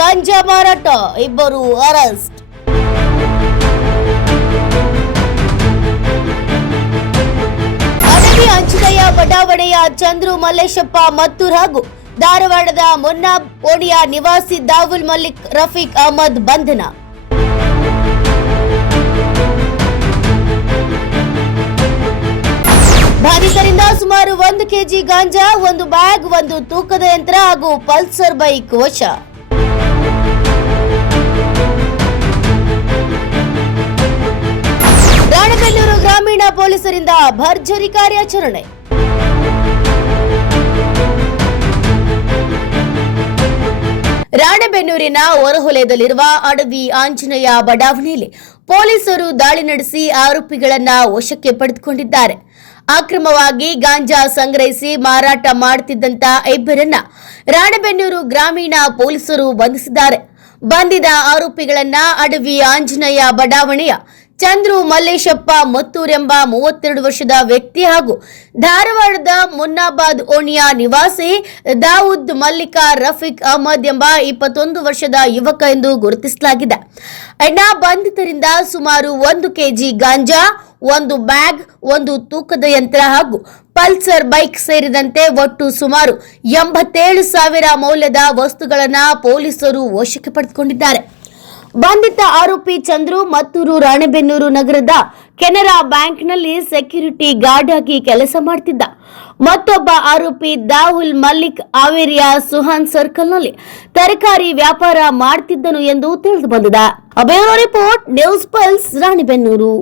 ಗಾಂಜಾ ಮಾರಾಟ, ಇಬ್ಬರು ಅರೆಸ್ಟ್. ಅಡವಿ ಆಂಜನೇಯ ಬಡಾವಣೆಯ ಚಂದ್ರು ಮಲ್ಲೇಶಪ್ಪ ಮತ್ತೂರ್ ಹಾಗೂ ಧಾರವಾಡದ ಮುನ್ನಾಬ್ ಓಣಿಯ ನಿವಾಸಿ ದಾವುಲ್ ಮಲ್ಲಿಕ್ ರಫೀಕ್ ಅಹಮದ್ ಬಂಧನ. ಬಾಧಿತರಿಂದ ಸುಮಾರು 1 ಕೆಜಿ ಗಾಂಜಾ, 1 ಬ್ಯಾಗ್, 1 ತೂಕದ ಯಂತ್ರ ಹಾಗೂ ಪಲ್ಸರ್ ಬೈಕ್ ವಶ. ರಾಣೆಬೆನ್ನೂರು ಗ್ರಾಮೀಣ ಪೊಲೀಸರಿಂದ ಭರ್ಜರಿ ಕಾರ್ಯಾಚರಣೆ. ರಾಣೆಬೆನ್ನೂರಿನ ಹೊರವಲಯದಲ್ಲಿರುವ ಅಡವಿ ಆಂಜನೇಯ ಬಡಾವಣೆಯಲ್ಲಿ ಪೊಲೀಸರು ದಾಳಿ ನಡೆಸಿ ಆರೋಪಿಗಳನ್ನ ವಶಕ್ಕೆ ಪಡೆದುಕೊಂಡಿದ್ದಾರೆ. ಅಕ್ರಮವಾಗಿ ಗಾಂಜಾ ಸಂಗ್ರಹಿಸಿ ಮಾರಾಟ ಮಾಡುತ್ತಿದ್ದಂತ ಇಬ್ಬರನ್ನ ರಾಣೆಬೆನ್ನೂರು ಗ್ರಾಮೀಣ ಪೊಲೀಸರು ಬಂಧಿಸಿದ್ದಾರೆ. ಬಂಧಿತ ಆರೋಪಿಗಳನ್ನ ಅಡವಿ ಆಂಜನೇಯ ಬಡಾವಣೆಯ ಚಂದ್ರು ಮಲ್ಲೇಶಪ್ಪ ಮತ್ತೂರ್ ಎಂಬ 32 ವರ್ಷದ ವ್ಯಕ್ತಿ ಹಾಗೂ ಧಾರವಾಡದ ಮುನ್ನಾಬಾದ್ ಓಣಿಯ ನಿವಾಸಿ ದಾವೂದ್ ಮಲ್ಲಿಕ ರಫೀಕ್ ಅಹಮದ್ ಎಂಬ 21 ವರ್ಷದ ಯುವಕ ಎಂದು ಗುರುತಿಸಲಾಗಿದೆ. ಬಂಧಿತರಿಂದ ಸುಮಾರು 1 ಕೆಜಿ ಗಾಂಜಾ, 1 ಬ್ಯಾಗ್, 1 ತೂಕದ ಯಂತ್ರ ಹಾಗೂ ಪಲ್ಸರ್ ಬೈಕ್ ಸೇರಿದಂತೆ ಒಟ್ಟು ಸುಮಾರು 87,000 ಮೌಲ್ಯದ ವಸ್ತುಗಳನ್ನು ಪೊಲೀಸರು ವಶಕ್ಕೆ ಪಡೆದುಕೊಂಡಿದ್ದಾರೆ. ಬಂಧಿತ ಆರೋಪಿ ಚಂದ್ರು ಮತ್ತೂರು ರಾಣೆಬೆನ್ನೂರು ನಗರದ ಕೆನರಾ ಬ್ಯಾಂಕ್ನಲ್ಲಿ ಸೆಕ್ಯೂರಿಟಿ ಗಾರ್ಡ್ ಆಗಿ ಕೆಲಸ ಮಾಡುತ್ತಿದ್ದ. ಮತ್ತೊಬ್ಬ ಆರೋಪಿ ದಾವುಲ್ ಮಲ್ಲಿಕ್ ಹಾವೇರಿಯ ಸುಹಾನ್ ಸರ್ಕಲ್ನಲ್ಲಿ ತರಕಾರಿ ವ್ಯಾಪಾರ ಮಾಡುತ್ತಿದ್ದನು ಎಂದು ತಿಳಿದು ಬಂದಿದೆ. Bureau report, news pulse, Ranebennur.